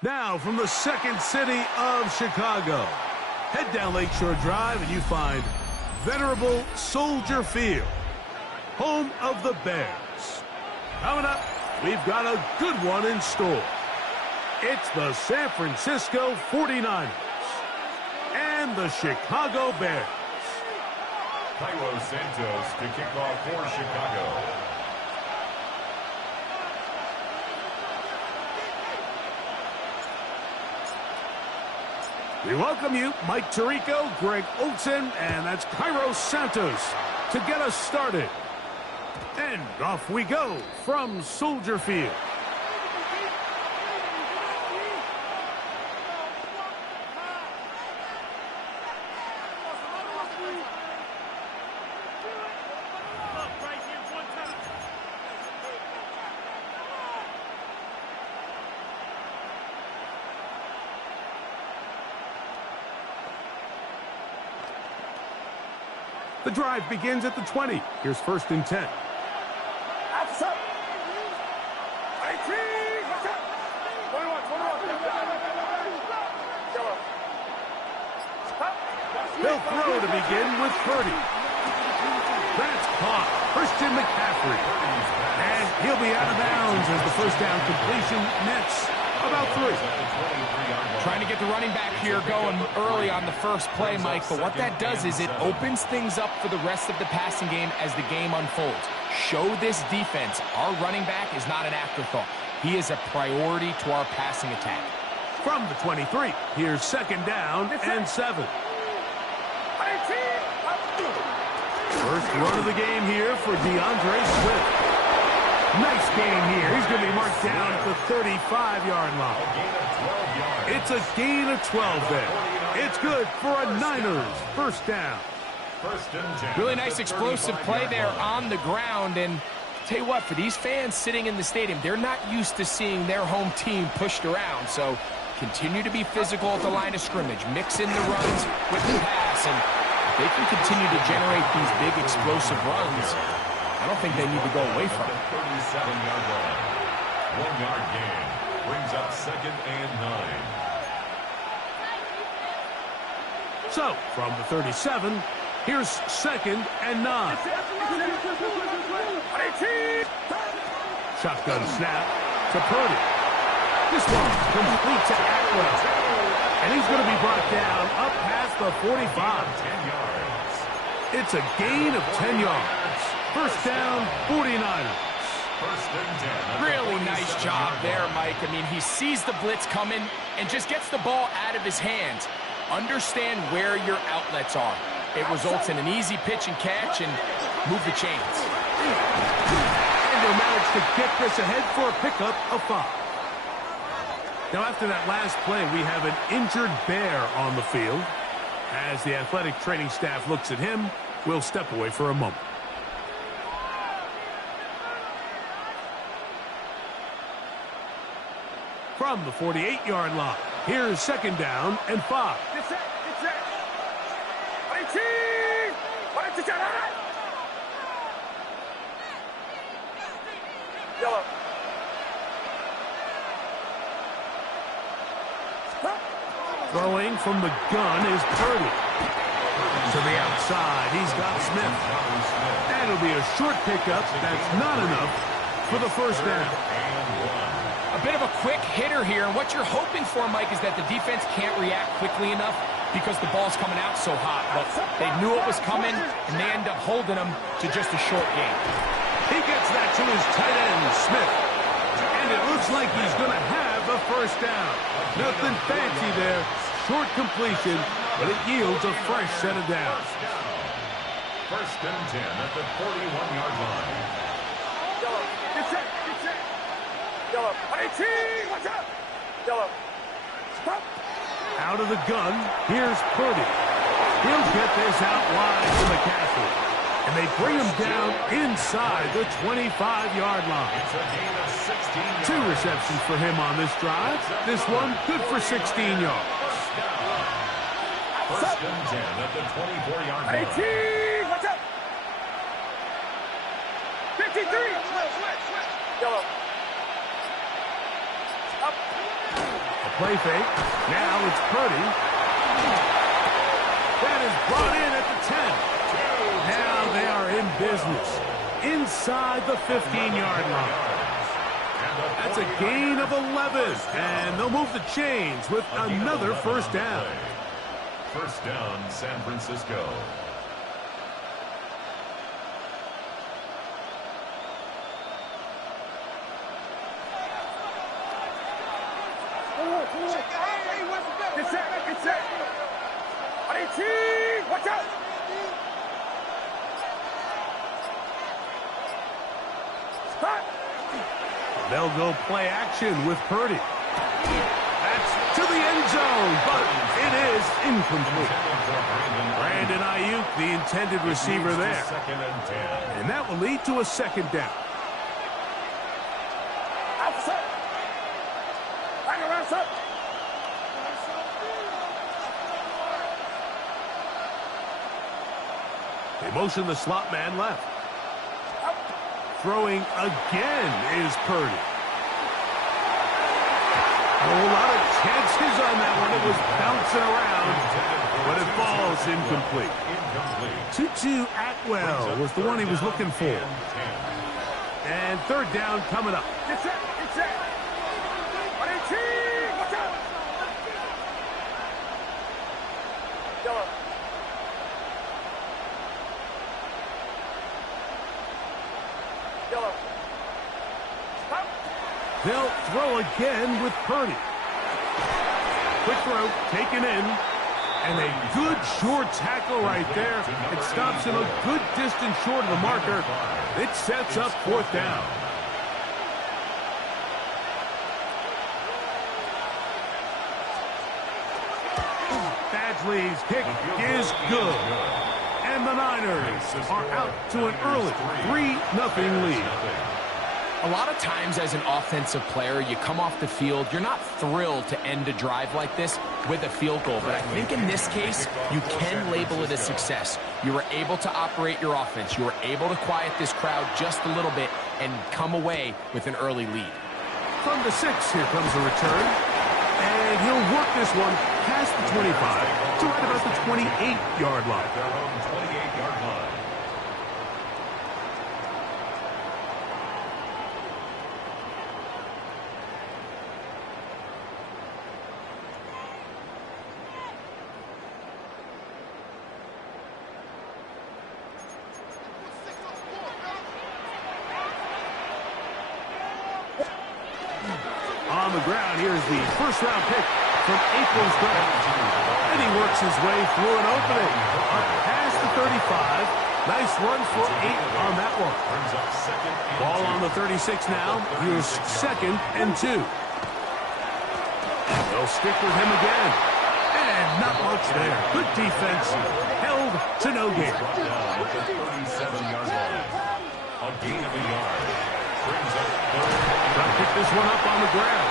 Now, from the second city of Chicago, head down Lakeshore Drive and you find venerable Soldier Field, home of the Bears. Coming up, we've got a good one in store. It's the San Francisco 49ers and the Chicago Bears. Cairo Santos to kick off for Chicago. We welcome you, Mike Tirico, Greg Olsen, and that's Cairo Santos to get us started. And off we go from Soldier Field. The drive begins at the 20. Here's 1st and 10. They'll throw to begin with Purdy. That's caught. Christian McCaffrey. And he'll be out of bounds as the first down completion nets about 3. Trying to get the running back here going early on the first play, Mike, but what that does is it opens things up for the rest of the passing game as the game unfolds. Show this defense our running back is not an afterthought. He is a priority to our passing attack. From the 23, here's 2nd down and 7. First run of the game here for DeAndre Swift. Nice game here. He's going to be marked down at the 35-yard line. It's a gain of 12 there. It's good for a Niners first down. Really nice explosive play there on the ground. And tell you what, for these fans sitting in the stadium, they're not used to seeing their home team pushed around. So continue to be physical at the line of scrimmage. Mix in the runs with the pass. And if they can continue to generate these big explosive runs, I don't think they need to go away from it. 37-yard line. 1-yard gain. Brings up 2nd and 9. So, from the 37, here's 2nd and 9. Shotgun snap to Purdy. This one's complete to Atwell. And he's going to be brought down up past the 45. 10 yards. It's a gain of 10 yards. First down, 49ers. First and 10 at the Really nice 47 job yard there, line. Mike. I mean, he sees the blitz coming and just gets the ball out of his hands. Understand where your outlets are. It results in an easy pitch and catch and move the chains. And he'll manage to get this ahead for a pickup of 5. Now, after that last play, we have an injured Bear on the field. As the athletic training staff looks at him, we'll step away for a moment. From the 48-yard line, here's second down and 5. Yellow. Throwing from the gun is Purdy. To the outside, he's got Smith. That'll be a short pickup. That's not enough for the first down. A bit of a quick hitter here, and what you're hoping for, Mike, is that the defense can't react quickly enough because the ball's coming out so hot. But they knew it was coming, and they end up holding them to just a short gain. He gets that to his tight end, Smith. And it looks like he's going to have a first down. Nothing fancy there. Short completion, but it yields a fresh set of downs. First and 10 at the 41-yard line. Yellow. Get set. Get set. Yellow. 18. Watch out. Yellow. Stop. Out of the gun, here's Purdy. He'll get this out wide to McCaffrey. And they bring him down inside the 25-yard line. It's a gain of 16 yards. 2 receptions for him on this drive. This one good for 16 yards. First and 10 at the 24-yard line. 18. Watch out. 53. Yellow. Up. A play fake. Now it's Purdy. That is brought in at the 10. Now they are in business inside the 15-yard line. That's a gain of 11, and they'll move the chains with another first down. First down, San Francisco. Get set. Get set. 18. Watch out. Stop. They'll go play action with Purdy. That's to the end zone, but it is incomplete. Brandon Ayuk, the intended receiver there. Second and 10. And that will lead to a second down. Outside. Back around, sir. They motion the slot man left. Throwing again is Purdy. A whole lot of chances on that one. It was bouncing around, but it falls incomplete. Tutu Atwell was the one he was looking for. And third down coming up. Get set. Get set. 18. Watch out. Yellow. Yellow. Stop. They'll throw again with Purdy. Quick throw, taken in. And a good short tackle right there. It stops him a good distance short of the marker. It sets up fourth down. Badgley's kick is good. And the Niners are out to an early 3-0 lead. A lot of times as an offensive player, you come off the field, you're not thrilled to end a drive like this with a field goal. But I think in this case, you can label it a success. You were able to operate your offense. You were able to quiet this crowd just a little bit and come away with an early lead. From the 6, here comes a return. And he'll work this one past the 25 to right about the 28-yard line. Their own 28-yard line. on the ground. Here's the first-round pick from April's draft. And he works his way through an opening. Up past the 35. Nice run for 8 on that one. Ball on the 36 now. Here's 2nd and 2. They'll stick with him again. And not much there. Good defense. Held to no gain. A gain of a yard. Brings up Trying to pick this one up on the ground.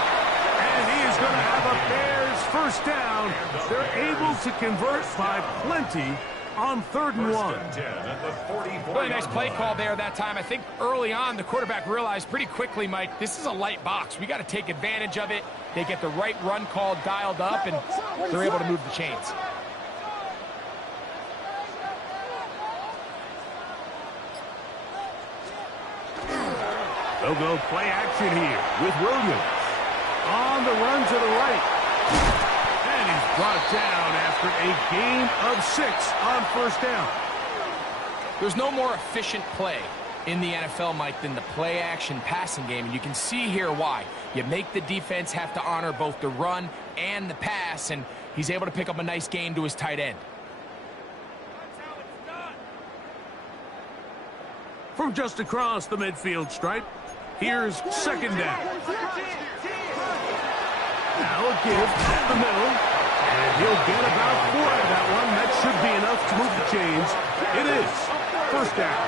And he is going to have a Bears first down. They're able to convert by plenty on 3rd and 1. Really nice play call there that time. I think early on the quarterback realized pretty quickly, Mike, this is a light box. We got to take advantage of it. They get the right run call dialed up, and they're able to move the chains. They'll go play action here with Williams. On the run to the right. And he's brought down after a gain of 6 on first down. There's no more efficient play in the NFL, Mike, than the play-action passing game. And you can see here why. You make the defense have to honor both the run and the pass, and he's able to pick up a nice gain to his tight end. From just across the midfield stripe, here's 2nd down. Now a give up the middle, and he'll get about 4 out of that one. That should be enough to move the chains. It is 1st down.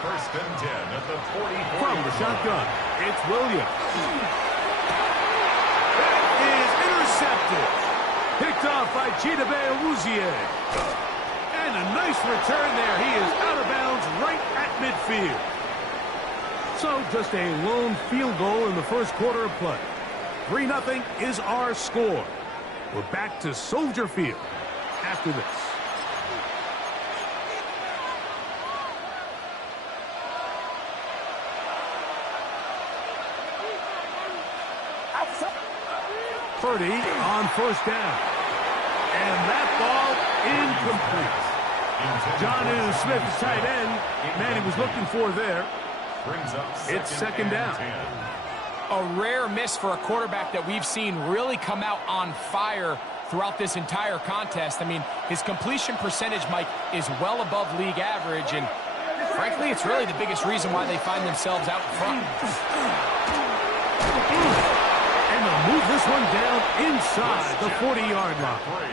1st and 10 at the 44. From the shotgun, it's Williams. That is intercepted. Picked off by Chidobe Awuzie. And a nice return there. He is out of bounds right at midfield. So just a lone field goal in the first quarter of play. 3-0 is our score. We're back to Soldier Field after this. Purdy on first down. And that ball incomplete. Jonnu Smith, tight end. Man, he was looking for there. It's 2nd down. A rare miss for a quarterback that we've seen really come out on fire throughout this entire contest. I mean, his completion percentage, Mike, is well above league average, and frankly, it's really the biggest reason why they find themselves out front. And they'll move this one down inside the 40-yard line.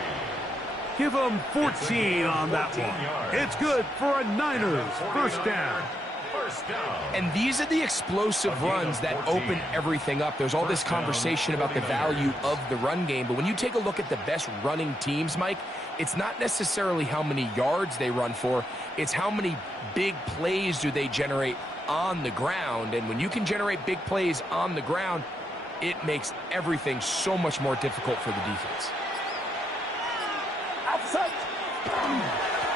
Give them 14 on that one. It's good for a Niners first down. And these are the explosive runs that open everything up. There's all this conversation about the value of the run game, but when you take a look at the best running teams, Mike, it's not necessarily how many yards they run for, it's how many big plays do they generate on the ground. And when you can generate big plays on the ground, it makes everything so much more difficult for the defense.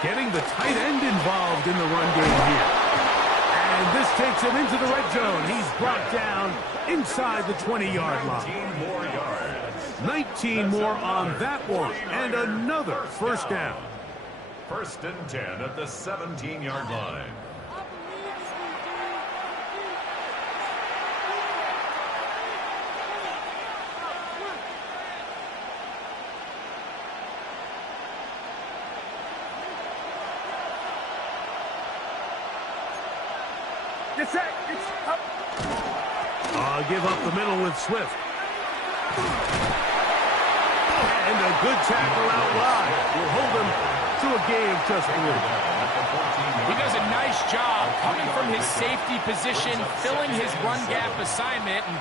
Getting the tight end involved in the run game here. And this takes him into the red zone. He's brought down inside the 20-yard line. 19 more on that one. And another first down. 1st and 10 at the 17-yard line. Give up the middle with Swift. And a good tackle out wide. Will hold him to a gain of just 3. He does a nice job coming from his safety position, filling his run gap assignment, and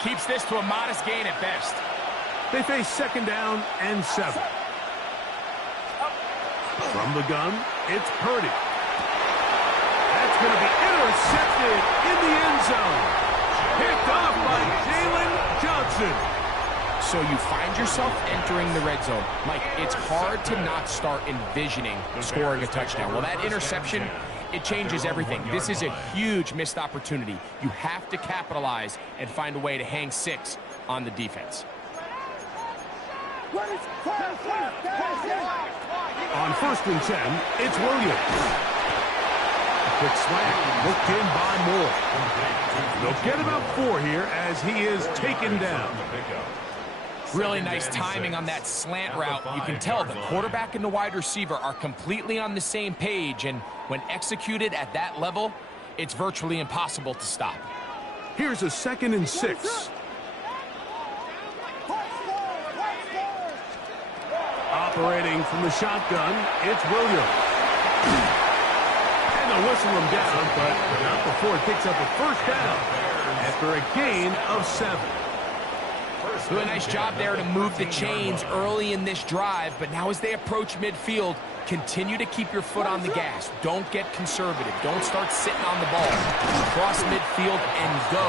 keeps this to a modest gain at best. They face 2nd down and 7. From the gun, it's Purdy. That's going to be intercepted in the end zone. Picked off by Jalen Johnson. So you find yourself entering the red zone. Mike, it's hard to not start envisioning scoring a touchdown. Well, that interception, it changes everything. This is a huge missed opportunity. You have to capitalize and find a way to hang 6 on the defense. On 1st and 10, it's Williams. quick slant. Looked in by Moore. They'll get about 4 here as he is taken down. Really nice timing on that slant route. You can tell the quarterback and the wide receiver are completely on the same page, and when executed at that level, it's virtually impossible to stop. Here's a 2nd and 6. Operating from the shotgun, it's Williams. And they'll whistle him down, but not before it picks up a first down after a gain of 7. Really nice job there to move the chains early in this drive, but now as they approach midfield, continue to keep your foot on the gas. Don't get conservative. Don't start sitting on the ball. Cross midfield and go.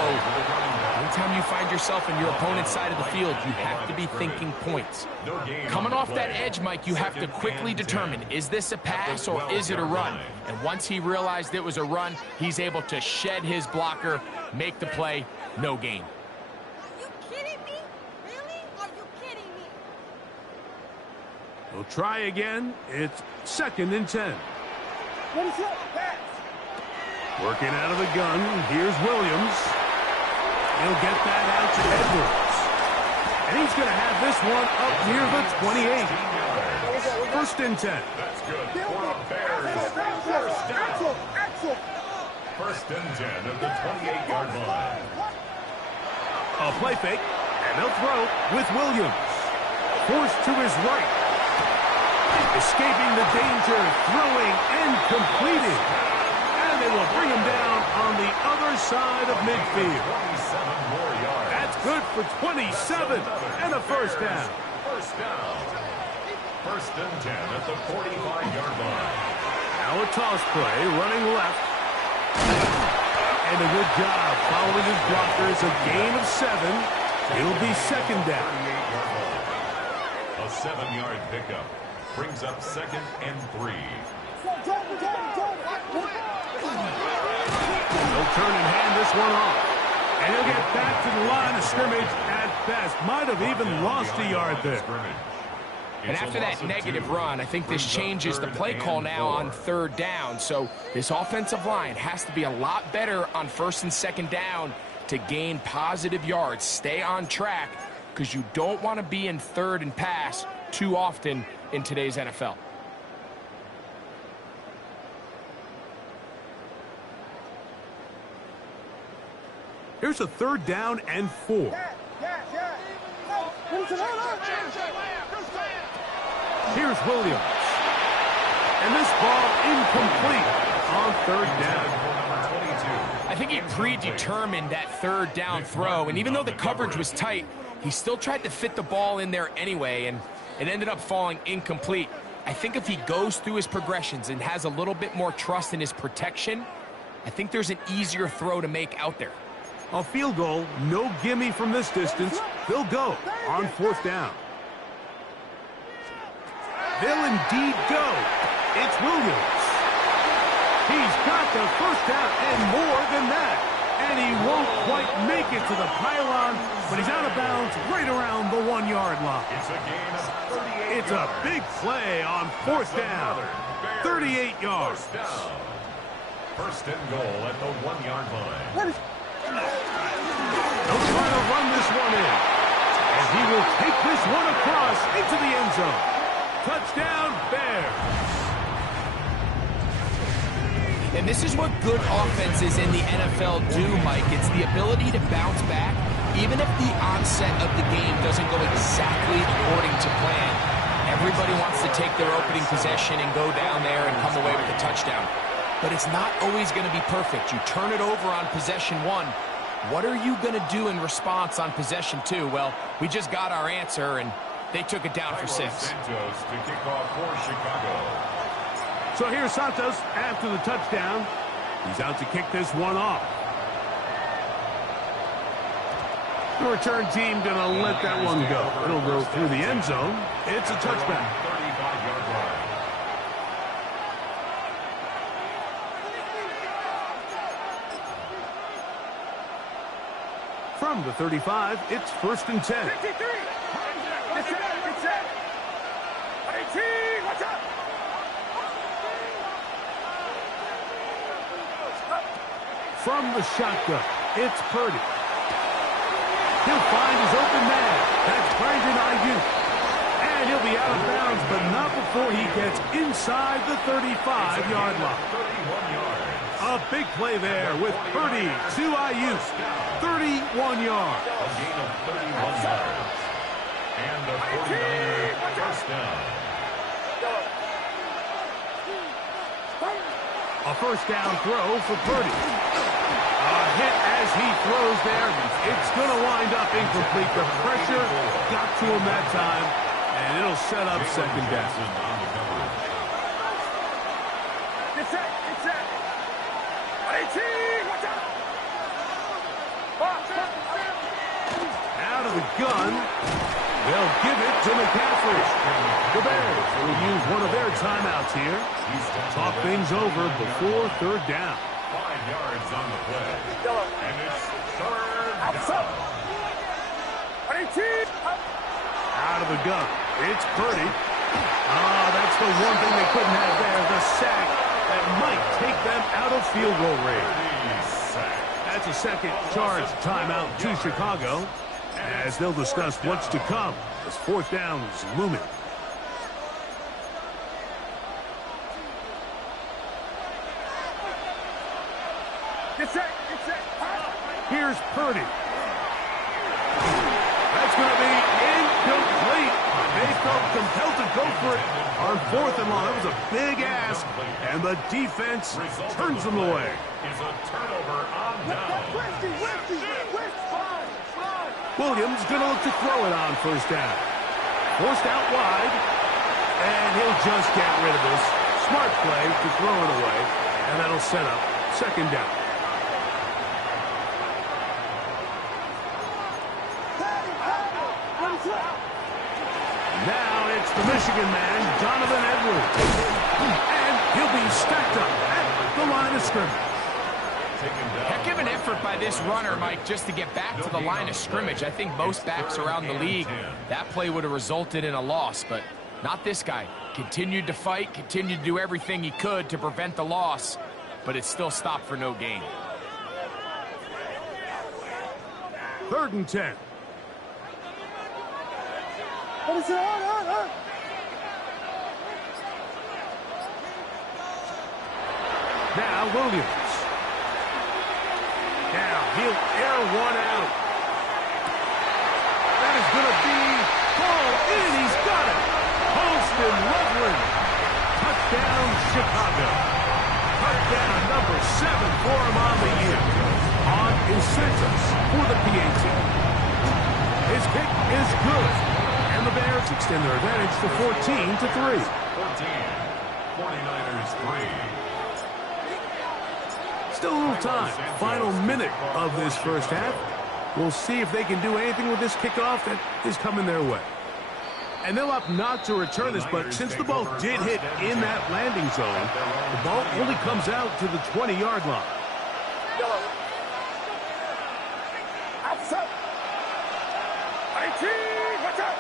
Anytime you find yourself in your opponent's side of the field, you have to be thinking points. Coming off that edge, Mike, you have to quickly determine, is this a pass or is it a run? And once he realized it was a run, he's able to shed his blocker, make the play, no gain. We'll try again. It's 2nd and 10. Working out of the gun. Here's Williams. He'll get that out to Edwards. And he's going to have this one up near the 28. 1st and 10. That's good for a Bears first down. 1st and 10 at the 28-yard line. A play fake, and they'll throw with Williams. Forced to his right. Escaping the danger, throwing and completing. And they will bring him down on the other side of midfield. 27 more yards. That's good for 27 and a first down. First down. 1st and 10 at the 45-yard line. Now a toss play, running left. And a good job following his blockers. A gain of 7. It'll be 2nd down. A 7-yard pickup. Brings up 2nd and 3. They'll turn and hand this one off. And he'll get back to the line of scrimmage at best. Might have even lost a yard there. And after that negative run, I think this changes the play call now on 3rd down. So this offensive line has to be a lot better on 1st and 2nd down to gain positive yards. Stay on track because you don't want to be in 3rd and pass too often in today's NFL. Here's a 3rd down and 4. Here's Williams. And this ball incomplete on 3rd down. I think he predetermined that 3rd down throw, and even though the coverage was tight, he still tried to fit the ball in there anyway, and it ended up falling incomplete. I think if he goes through his progressions and has a little bit more trust in his protection, I think there's an easier throw to make out there. A field goal, no gimme from this distance. They'll go on 4th down. They'll indeed go. It's Williams. He's got the first down and more than that. And he won't quite make it to the pylon, but he's out of bounds right around the 1-yard line. It's a gain of 38. It's a big play on 4th down. 38 yards. 1st and goal at the 1-yard line. They'll try to run this one in. And he will take this one across into the end zone. Touchdown, Bears. And this is what good offenses in the NFL do, Mike. It's the ability to bounce back, even if the onset of the game doesn't go exactly according to plan. Everybody wants to take their opening possession and go down there and come away with a touchdown. But it's not always going to be perfect. You turn it over on possession 1. What are you going to do in response on possession 2? Well, we just got our answer, and they took it down for 6. Santos to kick off for Chicago. So here's Santos after the touchdown. He's out to kick this one off. The return team going to let that one go. It'll go through the end zone. It's a touchback. 35-yard line. From the 35, it's 1st and 10. 53. Get set. 18. Watch out. from the shotgun. It's Purdy. He'll find his open man. That's Brandon Ayuk. And he'll be out of bounds, but not before he gets inside the 35-yard line. 31 yards. A big play there with Purdy to Ayuk. 31 yards. A gain of 31 yards. And the 49ers first down. A first down throw for Purdy. A hit as he throws there. It's going to wind up incomplete. The pressure got to him that time, and it'll set up second down. Get set, get set. 18, watch out. Out of the gun. They'll give it to McCaffrey. The Bears will use one of their timeouts here. Talk things over before third down. 5 yards on the play. And it's third Outside. down. 18. Out of the gun. It's Purdy. That's the one thing they couldn't have there. The sack that might take them out of field goal range. That's a second charge timeout to Chicago, as they'll discuss what's to come as fourth down is looming. Get set, get set. Here's Purdy. That's going to be incomplete. They felt compelled to go for it on fourth and long. That was a big ask, and the defense turns them away. Is a turnover on down. Williams going to look to throw it on first down. Forced out wide, and he'll just get rid of this. Smart play to throw it away, and that'll set up second down. Now it's the Michigan man, Donovan Edwards. And he'll be stacked up at the line of scrimmage. Heck of an effort by this runner, Mike, just to get back to the line of scrimmage. I think most backs around the league, that play would have resulted in a loss, but not this guy. Continued to fight, continued to do everything he could to prevent the loss, but it still stopped for no gain. 3rd and 10. Now Williams. Now he'll air one out. That is going to be ball in. He's got it. Holston Loveland. Touchdown Chicago. Touchdown number 7 for him on the year. On incentives for the PAT. His kick is good. And the Bears extend their advantage to 14-3. 14. 49ers 3. Still a little time. Final minute of this first half. We'll see if they can do anything with this kickoff that is coming their way. And they'll opt not to return this, but since the ball did hit in that landing zone, the ball only comes out to the 20-yard line. Outside. 18, watch out.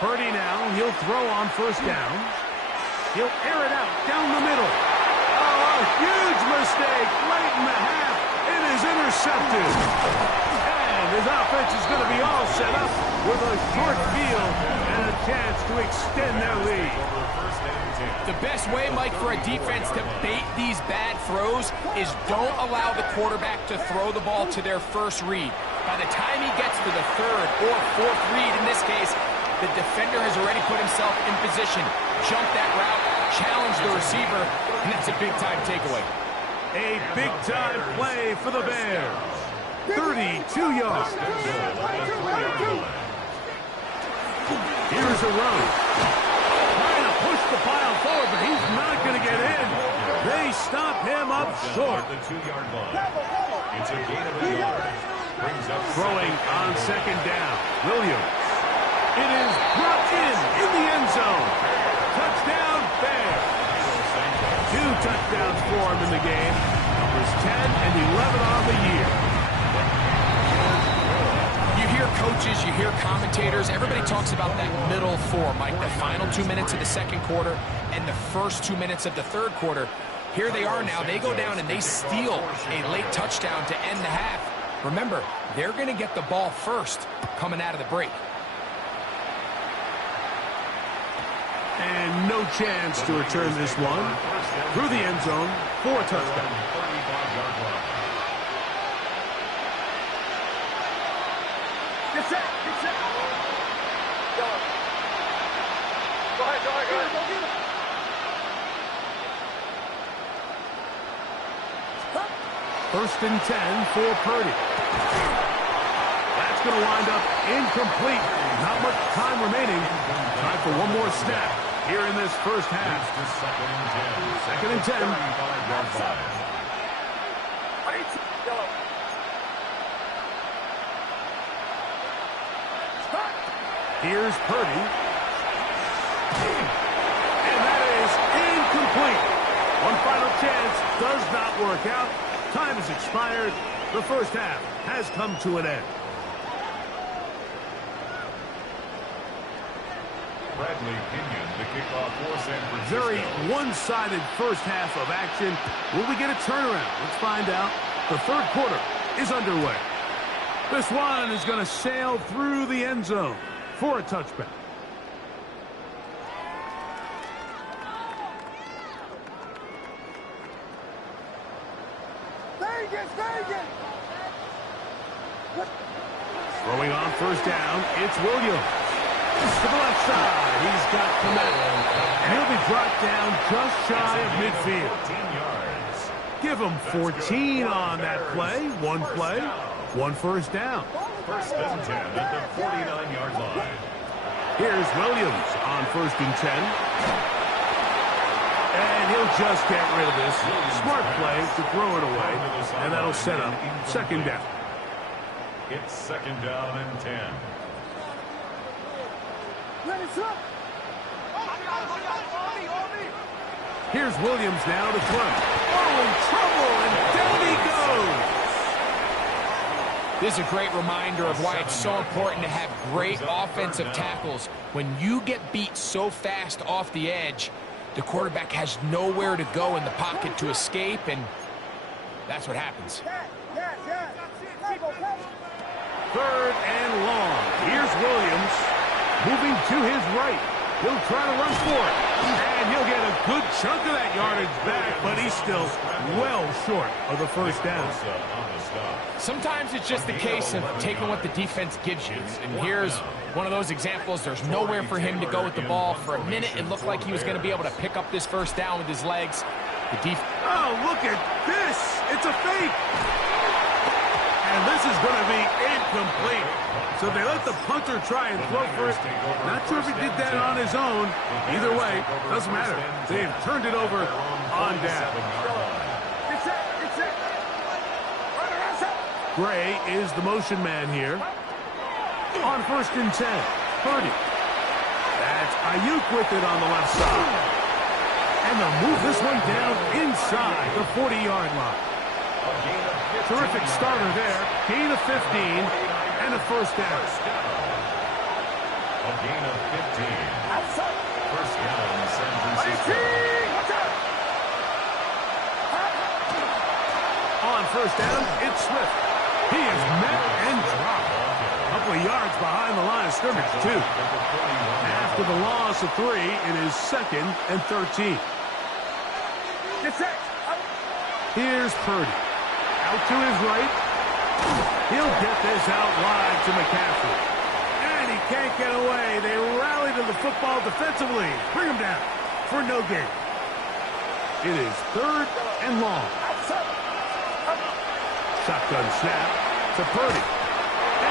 Purdy now, he'll throw on first down. He'll air it out down the middle. Oh, a huge mistake late in the half. It is intercepted. And his offense is going to be all set up with a short field and a chance to extend their lead. The best way, Mike, for a defense to bait these bad throws is don't allow the quarterback to throw the ball to their first read. By the time he gets to the 3rd or 4th read, in this case, the defender has already put himself in position, jump that route, challenge the receiver, and that's a big-time takeaway. A big-time play for the Bears. 32 yards. Here's a run. Trying to push the pile forward, but he's not going to get in. They stop him up short. The 2-yard line. It's a gain of a yard. Brings up Throwing on second down. Williams. It is brought in the end zone. Touchdown, Bears. 2 touchdowns for him in the game. Numbers 10 and 11 on the year. You hear coaches, you hear commentators, everybody talks about that middle 4, Mike, the final 2 minutes of the second quarter and the first 2 minutes of the third quarter. Here they are now. They go down and they steal a late touchdown to end the half. Remember, they're going to get the ball first coming out of the break. And no chance to return this one through the end zone for a touchdown. Get set. Go ahead. Go get it. First and 10 for Purdy. That's going to wind up incomplete. Not much time remaining. Time for one more snap here in this first half. Second and 10. Here's Purdy. And that is incomplete. One final chance does not work out. Time has expired. The first half has come to an end. Bradley Pinion, the kickoff for San Francisco. Very one-sided first half of action. Will we get a turnaround? Let's find out. The third quarter is underway. This one is going to sail through the end zone for a touchback. Throwing on first down, it's Williams. To the left side, he's got command. And he'll be brought down just shy of midfield. 14 yards. Give him 14 on that play. One play, one first down. First and 10 at the 49-yard line. Here's Williams on first and 10. And he'll just get rid of this. Smart play to throw it away. And that'll set up second down. It's second down and 10. Here's Williams now to throw. Oh, in trouble, and down he goes. This is a great reminder of why it's so important to have great offensive tackles. When you get beat so fast off the edge, the quarterback has nowhere to go in the pocket to escape, and that's what happens. Third and long. Here's Williams moving to his right. He'll try to run for it. And he'll get a good chunk of that yardage back, but he's still well short of the first down. Sometimes it's just the case of taking what the defense gives you. And here's one of those examples. There's nowhere for him to go with the ball. For a minute, it looked like he was going to be able to pick up this first down with his legs. Oh, look at this. It's a fake. And this is going to be incomplete. So they let the punter try and throw for it. Not sure if he did that on his own. Either way, doesn't matter. They've turned it over on down. Gray is the motion man here. On first and 10, Purdy. That's Ayuk with it on the left side. And they'll move this one down inside the 40-yard line. Terrific starter there. Gain of 15 and a first down. A gain of 15. First down, San Francisco. On first down, it's Swift. He is met and dropped. A couple of yards behind the line of scrimmage, too. After the loss of 3, it is second and 13. Here's Purdy. Out to his right. He'll get this out wide to McCaffrey. And he can't get away. They rally to the football defensively. Bring him down for no gain. It is third and long. Shotgun snap to Purdy.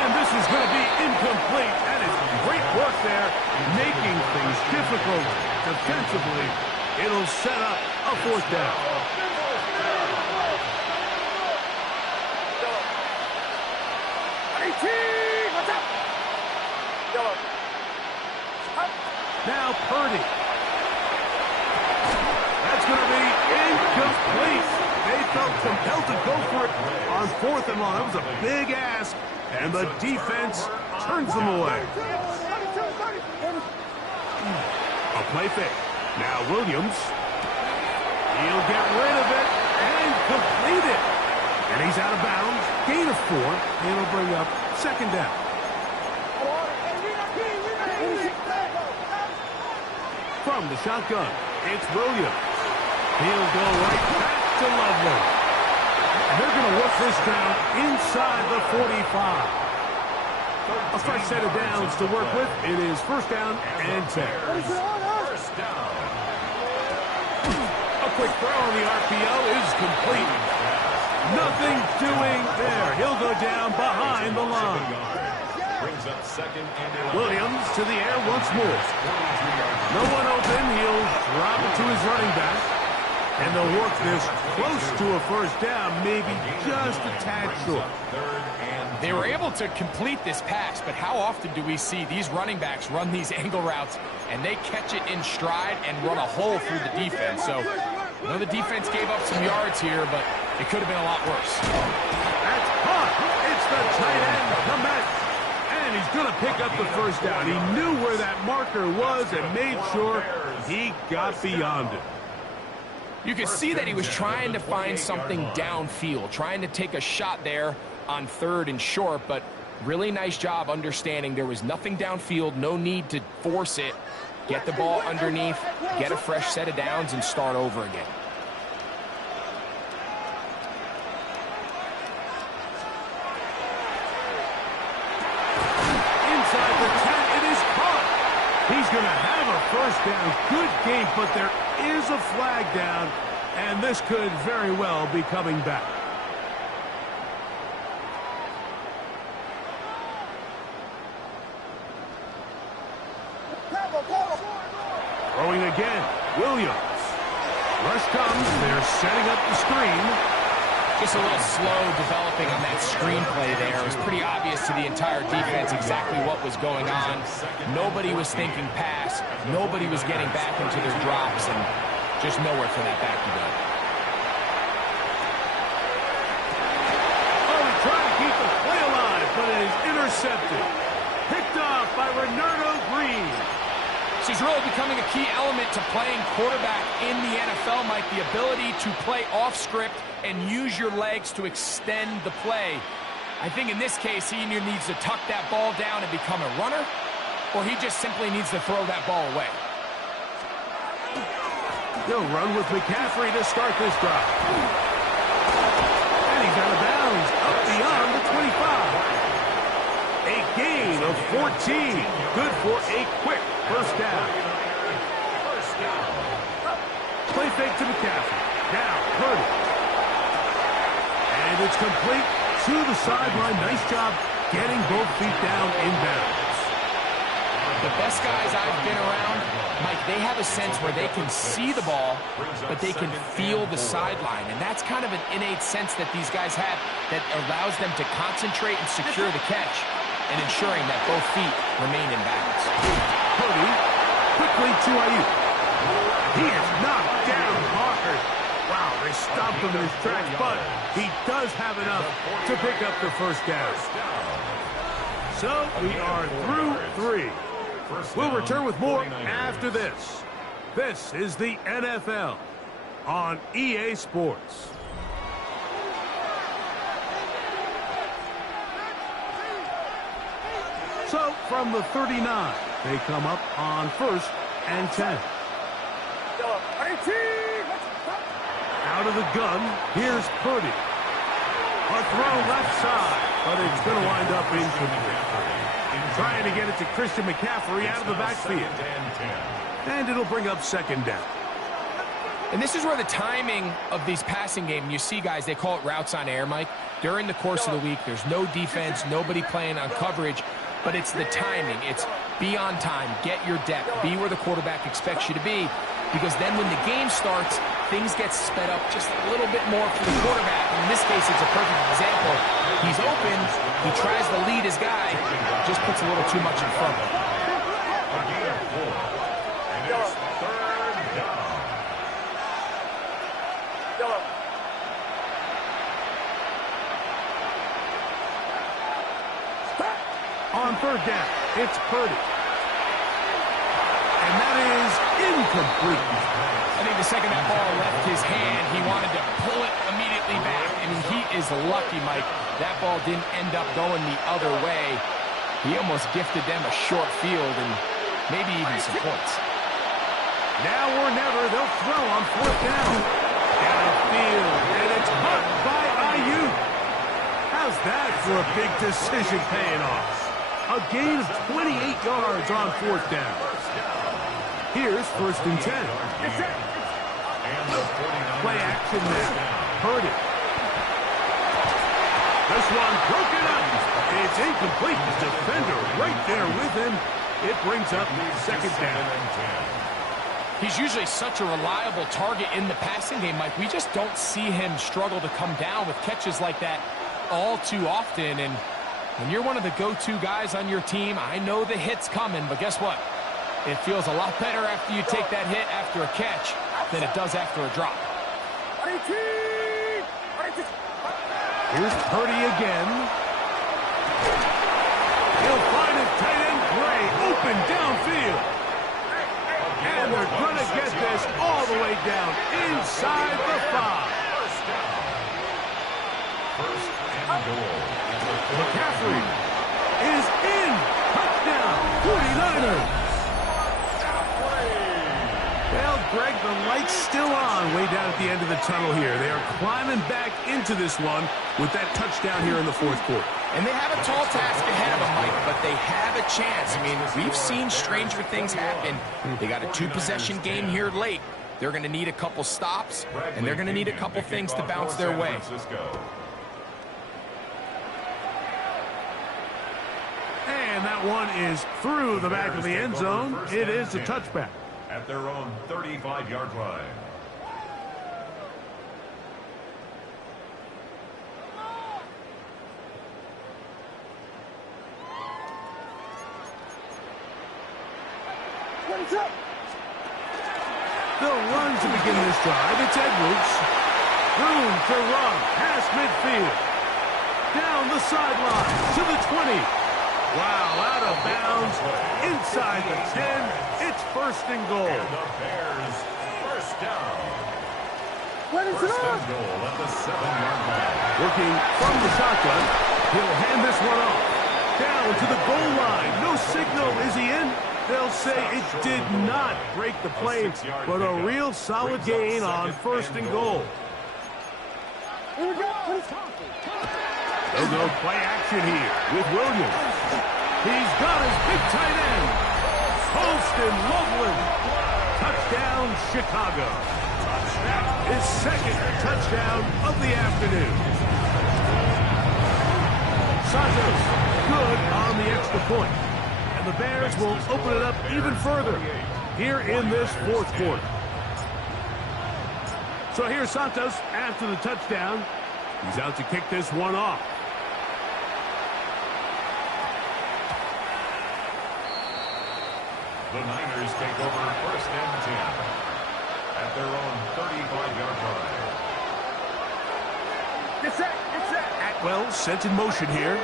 And this is going to be incomplete. That is great work there, making things difficult defensively. It'll set up a fourth down. Now Purdy. That's going to be incomplete. They felt compelled to go for it on fourth and long. That was a big ask, and the defense turns them away. A play fake. Now Williams. He'll get rid of it and complete it. And he's out of bounds. Gain of 4. And it'll bring up second down. From the shotgun, it's Williams. He'll go right back to Lovely. And they're going to work this down inside the 45. A fresh set of downs to work with. It is first down and 10. First down. A quick throw on the RPO is complete. Nothing doing there. He'll go down behind the line. Brings up second and 11. Williams to the air once more. No one open. He'll drop it to his running back. And they'll work this close to a first down, maybe just a tad short. They were able to complete this pass, but how often do we see these running backs run these angle routes and they catch it in stride and run a hole through the defense? So, I know the defense gave up some yards here, but it could have been a lot worse. That's caught. It's the tight end, Komet. And he's going to pick up the first down. He knew where that marker was and made sure he got beyond it. You could see that he was trying to find something downfield, trying to take a shot there on third and short, but really nice job understanding there was nothing downfield, no need to force it. Get the ball underneath, get a fresh set of downs, and start over again. Inside the 10, it is caught. He's going to have a first down. Good game, but there is a flag down, and this could very well be coming back. Throwing again, Williams. Rush comes, they're setting up the screen. Just a little slow developing on that screenplay there. It was pretty obvious to the entire defense exactly what was going on. Nobody was thinking pass. Nobody was getting back into their drops, and just nowhere for that back to go. Oh, he tried to keep the play alive, but it is intercepted. Picked off by Renardo Green. This is really becoming a key element to playing quarterback in the NFL, Mike, the ability to play off script and use your legs to extend the play. I think in this case, he either needs to tuck that ball down and become a runner, or he just simply needs to throw that ball away. He'll run with McCaffrey to start this drive. And he's out of bounds, up beyond the 25. A gain of 14. Good for a quick first down. Play fake to McCaffrey. Now, Purdy. And it's complete to the sideline. Nice job getting both feet down in bounds. The best guys I've been around, Mike, they have a sense where they can see the ball, but they can feel the sideline. And that's kind of an innate sense that these guys have that allows them to concentrate and secure the catch and ensuring that both feet remain in bounds. Purdy quickly to Ayuk. He is knocked down hard. Wow, they stopped him in his tracks, but he does have enough to pick up the first down. So we are through 3. We'll return with more after this. This is the NFL on EA Sports. So from the 39, they come up on first and 10. Out of the gun, here's Purdy. A throw left side, but it's going to wind up incomplete. Trying to get it to Christian McCaffrey out of the backfield. And it'll bring up second down. And this is where the timing of these passing games, you see guys, they call it routes on air, Mike. During the course of the week, there's no defense, nobody playing on coverage, but it's the timing. It's be on time, get your depth, be where the quarterback expects you to be, because then when the game starts, things get sped up just a little bit more for the quarterback. In this case, it's a perfect example. He's open, he tries to lead his guy, just puts a little too much in front of him. On third down, it's Purdy. And that is incomplete. I think the second that ball left his hand, he wanted to pull it immediately back. I mean, he is lucky, Mike. That ball didn't end up going the other way. He almost gifted them a short field and maybe even some points. Now or never, they'll throw on fourth down. Downfield, and it's caught by Ayuk. How's that for a big decision paying off? A gain of 28 yards on fourth down. Here's first and 10. Play action now. Heard it. This one broken up. It's incomplete. The defender right there with him. It brings up second down. He's usually such a reliable target in the passing game, Mike. We just don't see him struggle to come down with catches like that all too often. And when you're one of the go-to guys on your team, I know the hit's coming, but guess what? It feels a lot better after you take that hit after a catch than it does after a drop. Here's Purdy again. He'll find his tight end Gray open downfield. And they're going to get this all the way down inside the 5. First and goal. McCaffrey is in. Touchdown, 49ers. Well, Greg, the light's still on way down at the end of the tunnel here. They are climbing back into this one with that touchdown here in the fourth quarter. And they have a tall task ahead of them, Mike, but they have a chance. I mean, we've seen stranger things happen. They got a 2-possession game here late. They're going to need a couple stops, and they're going to need a couple things to bounce their way. And that one is through the back of the end zone. It is a touchback. At their own 35-yard line. They'll run to begin this drive. It's Edwards. Room to run past midfield. Down the sideline to the 20. Wow, out of bounds, inside the 10, it's first and goal. And the Bears, first down. First and goal at the 7-yard line. Working from the shotgun, he'll hand this one off. Down to the goal line, no signal, is he in? They'll say it did not break the plane, but a real solid gain on first and goal. Here we go. They'll go play action here with Williams. He's got his big tight end. Holston Loveland. Touchdown, Chicago. His second touchdown of the afternoon. Santos, good on the extra point. And the Bears will open it up even further here in this fourth quarter. So here's Santos after the touchdown. He's out to kick this one off. The Niners take over first and 10 at their own 35-yard line. Get set. Atwell sent in motion here.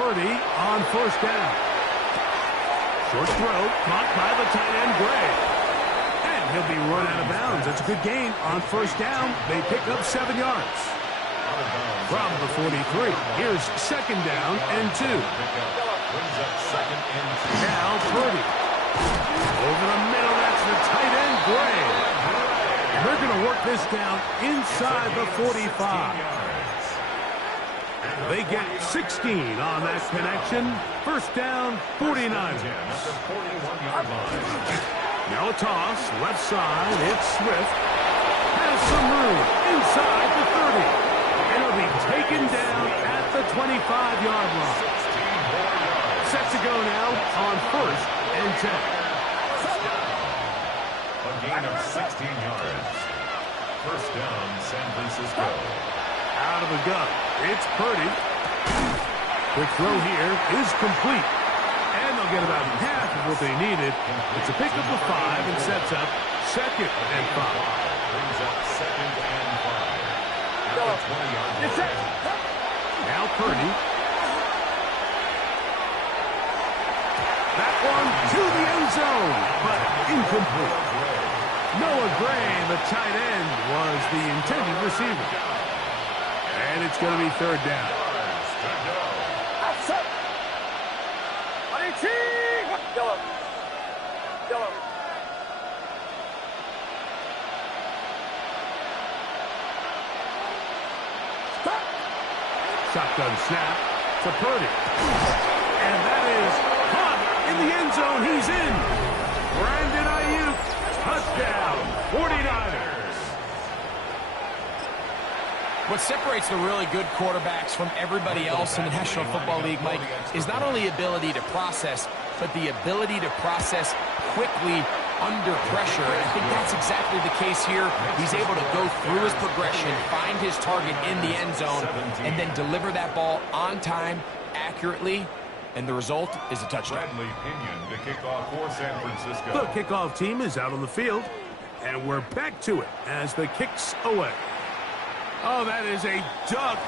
Purdy on first down. Short throw, caught by the tight end Gray. And he'll be run out of bounds. That's a good gain on first down. They pick up 7 yards. From the 43, here's second down and 2. Brings up second and 2. Now Purdy. Over the middle, that's the tight end Gray. And they're going to work this down inside the 45. They get 16 on that connection. First down, 49ers. Now a toss, left side, it's Swift. Has some room inside the 30. And it'll be taken down at the 25-yard line. Set to go now on first and 10. A gain of 16 yards. First down, San Francisco. Out of the gun, it's Purdy. Quick throw here is complete. And they'll get about half of what they needed. It's a pickup of 5 and sets up second and 5. Brings up second and 5. At the 20-yard line. Now Purdy. That one to the end zone, but incomplete. Noah Gray, the tight end, was the intended receiver. And it's going to be third down. Yellow. Shotgun snap to Purdy. And that is caught in the end zone. He's in. Brandon Ayuk, touchdown, 49ers. What separates the really good quarterbacks from everybody else in the National Football League, Mike, is not only ability to process, but the ability to process quickly under pressure. And I think that's exactly the case here. He's able to go through his progression, find his target in the end zone, and then deliver that ball on time, accurately, and the result is a touchdown. Bradley Pinion to kick off for San Francisco. The kickoff team is out on the field, and we're back to it as the kick's away. Oh, that is a duck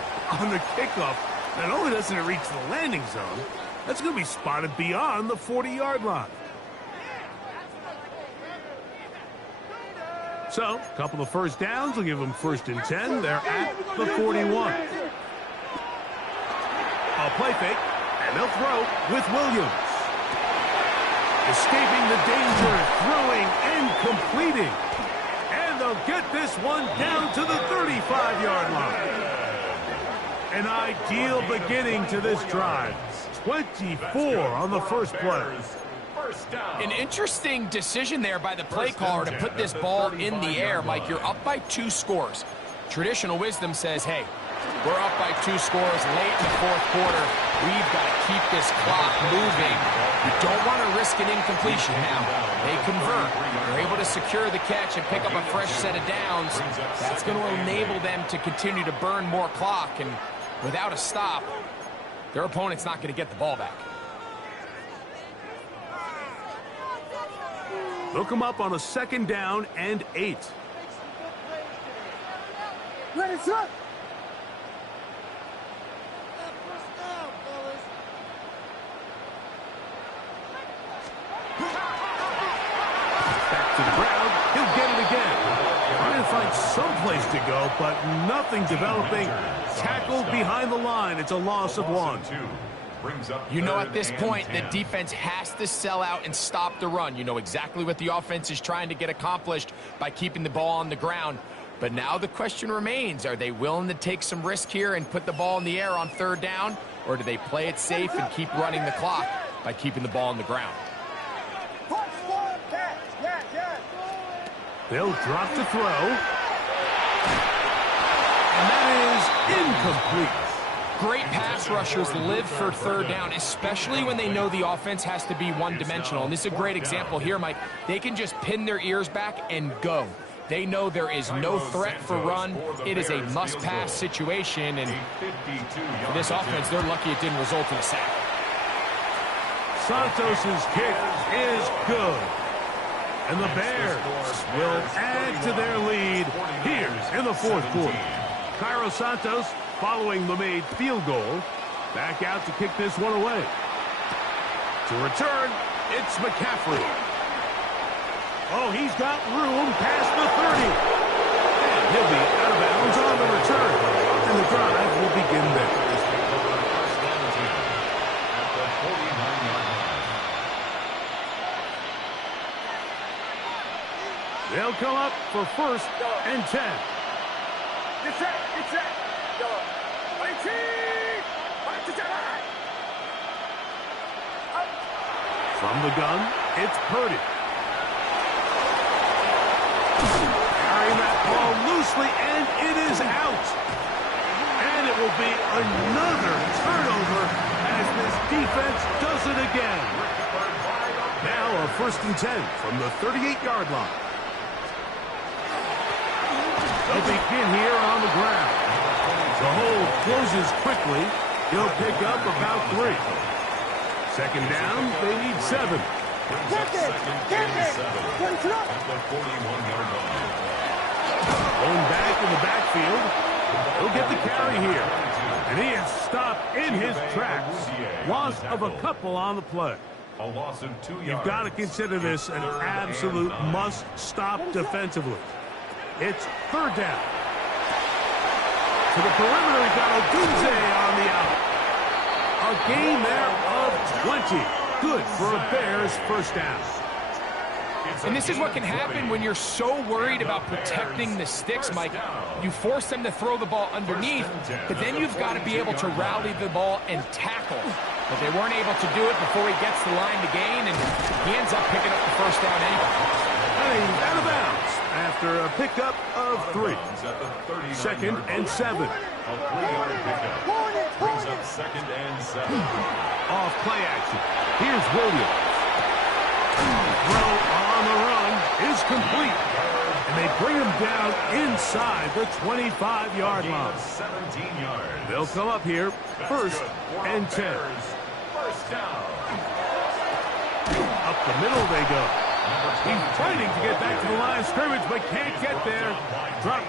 on the kickoff. Not only doesn't it reach the landing zone, that's going to be spotted beyond the 40-yard line. So, a couple of first downs will give them 1st and 10. They're at the 41. A play fake, and they'll throw with Williams. Escaping the danger, throwing and completing. And they'll get this one down to the 35-yard line. An ideal beginning to this drive. 24 on the first play. An interesting decision there by the play caller to put this ball in the air. Mike, you're up by 2 scores. Traditional wisdom says, hey, we're up by 2 scores late in the 4th quarter. We've got to keep this clock moving. You don't want to risk an incompletion. Now, they convert. They're able to secure the catch and pick up a fresh set of downs. That's going to enable them to continue to burn more clock. And without a stop, their opponent's not going to get the ball back. Look them up on a 2nd down and 8. Ready, set. Back to the ground. He'll get it again. Trying to find some place to go, but nothing developing. Tackled behind the line. It's a loss of 1. You know at this point the defense has to sell out and stop the run. You know exactly what the offense is trying to get accomplished by keeping the ball on the ground. But now the question remains, are they willing to take some risk here and put the ball in the air on 3rd down? Or do they play it safe and keep running the clock by keeping the ball on the ground? They'll drop to throw. And that is incomplete. Great pass rushers live for 3rd down, especially when they know the offense has to be one-dimensional. And this is a great example here, Mike. They can just pin their ears back and go. They know there is no threat for run. It is a must-pass situation, and for this offense, they're lucky it didn't result in a sack. Santos' kick is good. And the Bears will add to their lead here in the 4th quarter. Cairo Santos, following the made field goal, back out to kick this one away. To return, it's McCaffrey. Oh, he's got room past the 30. And he'll be out of bounds on the return. And the drive will begin there. They'll come up for 1st and 10. Get set. Yellow. 18. From the gun, it's Purdy. Carrying that ball loosely, and it is out. And it will be another turnover as this defense does it again. Now a 1st and 10 from the 38-yard line. They'll begin here on the ground. The hold closes quickly. He'll pick up about 3. 2nd down, they need 7. Going back in the backfield. He'll get the carry here. And he is stopped in his tracks. Loss of a couple on the play. A loss of 2 yards. You've got to consider this an absolute must-stop defensively. It's third down. To the perimeter, he got Odunze on the out. A gain there of 20. Good for a Bears first down. And this is what can happen when you're so worried about protecting the sticks, Mike. You force them to throw the ball underneath, but then you've got to be able to rally the ball and tackle. But they weren't able to do it before he gets the line to gain, and he ends up picking up the first down anyway. And he's out of bounds after a pickup of 3. 2nd and 7. A 3-yard pickup. Brings up 2nd and 7. Off play action. Here's Williams. Throw on the run is complete. And they bring him down inside the 25-yard line. 17 yards. They'll come up here, 1st and 10. First down. Up the middle they go. He's fighting to get back to the line of scrimmage, but can't get there. Drop